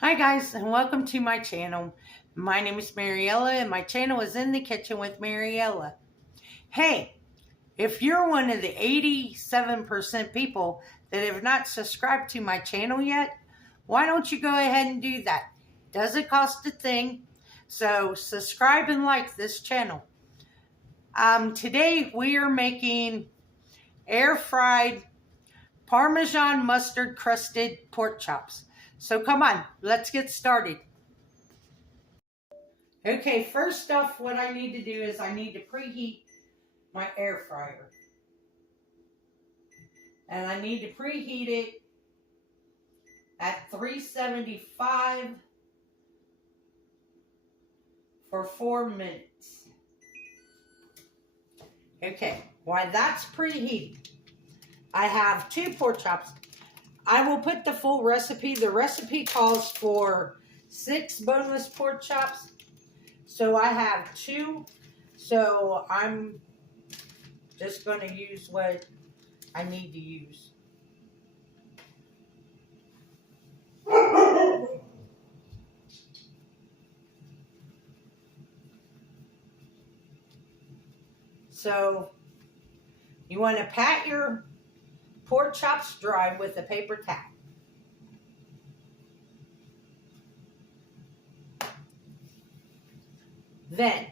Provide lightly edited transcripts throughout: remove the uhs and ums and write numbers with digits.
Hi guys, and welcome to my channel. My name is Mariella and my channel is In the Kitchen with Mariella. Hey, if you're one of the 87% people that have not subscribed to my channel yet, why don't you go ahead and do that? Doesn't cost a thing, so subscribe and like this channel. Today we are making air fried Parmesan mustard crusted pork chops. So come on, let's get started. Okay, first off, what I need to do is I need to preheat my air fryer. And I need to preheat it at 375 for 4 minutes. Okay, while that's preheating, I have 2 pork chops. I will put the full recipe. The recipe calls for 6 boneless pork chops. So I have 2. So I'm just going to use what I need to use. So you want to pat your pork chops dry with a paper towel. Then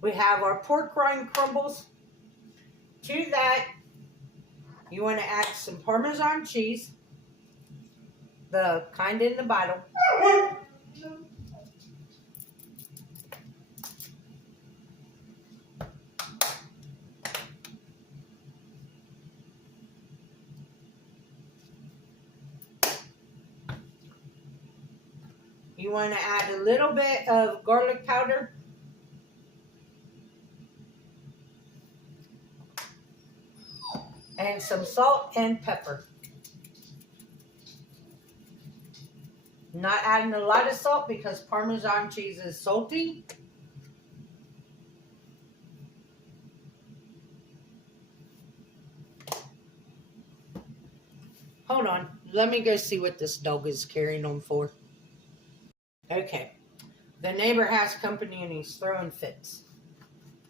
we have our pork rind crumbles. To that, you want to add some Parmesan cheese, the kind in the bottle. You want to add a little bit of garlic powder. And some salt and pepper. Not adding a lot of salt because Parmesan cheese is salty. Hold on. Let me go see what this dog is carrying on for. Okay. The neighbor has company and he's throwing fits.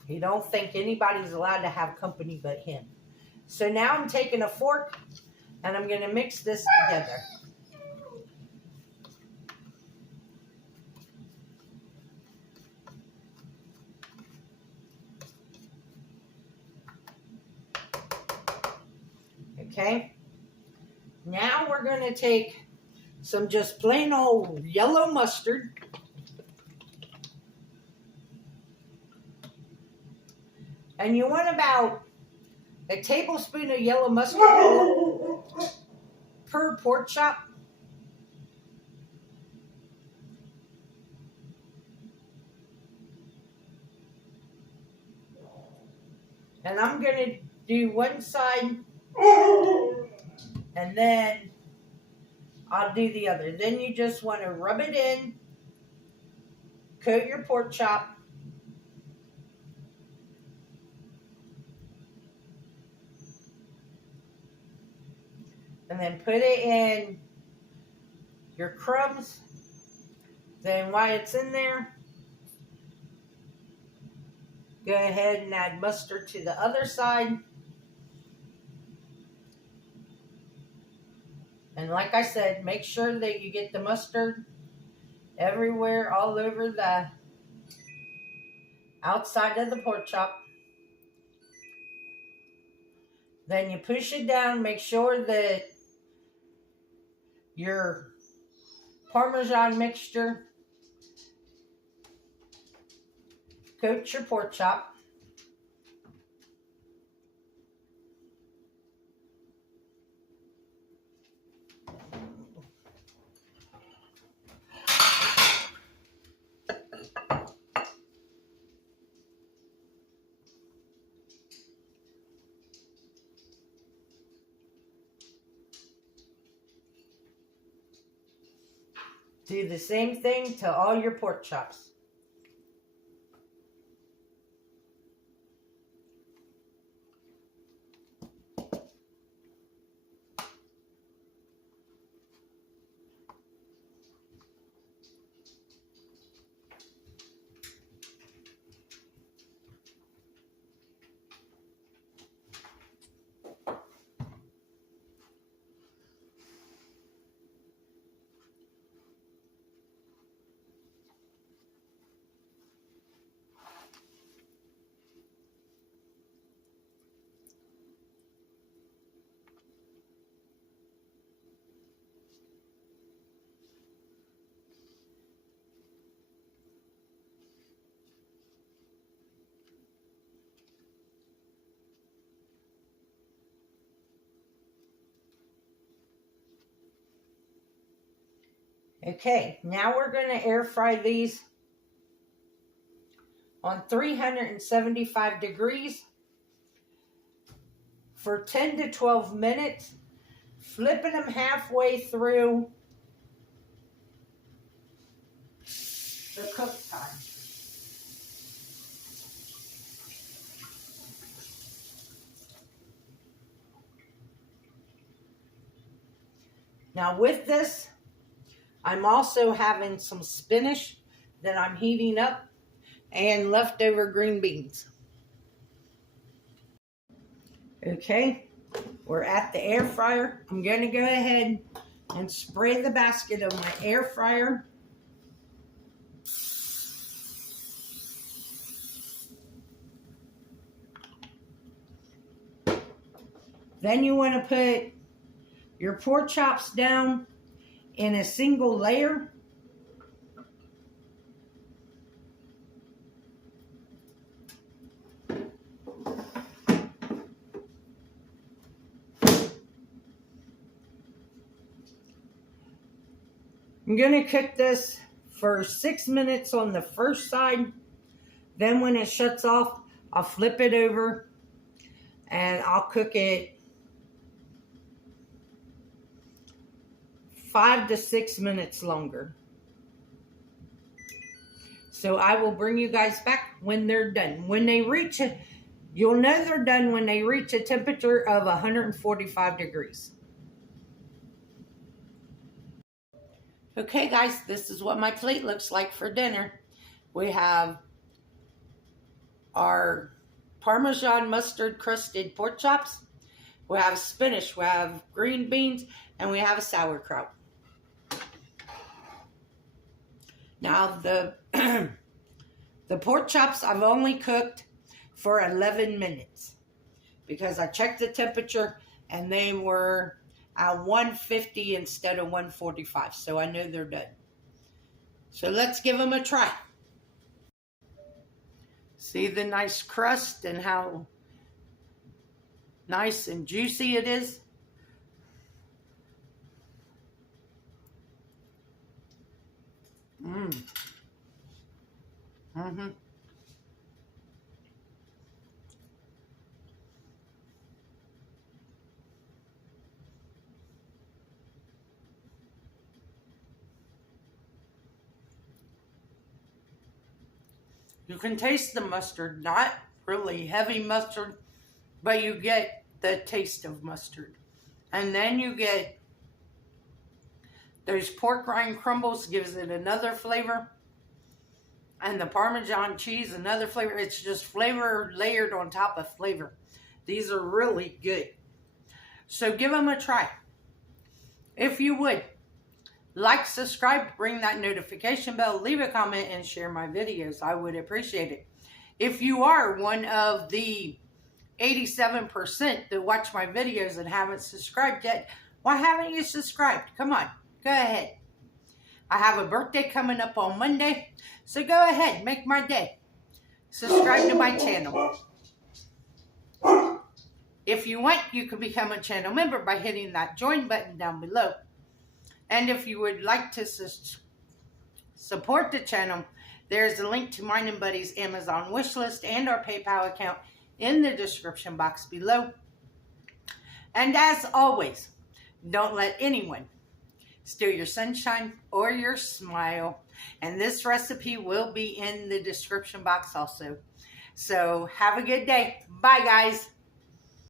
He don't think anybody's allowed to have company but him. So now I'm taking a fork and I'm going to mix this together. Okay. Now we're going to take some just plain old yellow mustard. And you want about a tablespoon of yellow mustard per pork chop. And I'm going to do one side and then I'll do the other. Then you just want to rub it in, coat your pork chop. And then put it in your crumbs. Then while it's in there, go ahead and add mustard to the other side. And like I said, make sure that you get the mustard everywhere, all over the outside of the pork chop. Then you push it down, make sure that your Parmesan mixture coats your pork chop. Do the same thing to all your pork chops. Okay, now we're going to air fry these on 375 degrees for 10 to 12 minutes, flipping them halfway through the cook time. Now with this, I'm also having some spinach that I'm heating up and leftover green beans. Okay, we're at the air fryer. I'm going to go ahead and spray the basket of my air fryer. Then you want to put your pork chops down in a single layer. I'm going to cook this for 6 minutes on the first side. Then when it shuts off, I'll flip it over and I'll cook it 5 to 6 minutes longer. So I will bring you guys back when they're done. When they reach it, you'll know they're done when they reach a temperature of 145 degrees. Okay guys, this is what my plate looks like for dinner. We have our Parmesan mustard crusted pork chops. We have spinach, we have green beans, and we have a sauerkraut. Now the pork chops I've only cooked for 11 minutes because I checked the temperature and they were at 150 instead of 145, so I know they're done. So let's give them a try. See the nice crust and how nice and juicy it is? You can taste the mustard, not really heavy mustard, but you get the taste of mustard. And then you get those pork rind crumbles, gives it another flavor. And the Parmesan cheese, another flavor. It's just flavor layered on top of flavor. These are really good. So give them a try. If you would, like, subscribe, ring that notification bell, leave a comment, and share my videos. I would appreciate it. If you are one of the 87% that watch my videos and haven't subscribed yet, why haven't you subscribed? Come on, go ahead. I have a birthday coming up on Monday, so go ahead, make my day. Subscribe to my channel. If you want, you can become a channel member by hitting that join button down below. And if you would like to support the channel, there's a link to mine and Buddy's Amazon wishlist and our PayPal account in the description box below. And as always, don't let anyone steal your sunshine or your smile. And this recipe will be in the description box also. So have a good day. Bye, guys.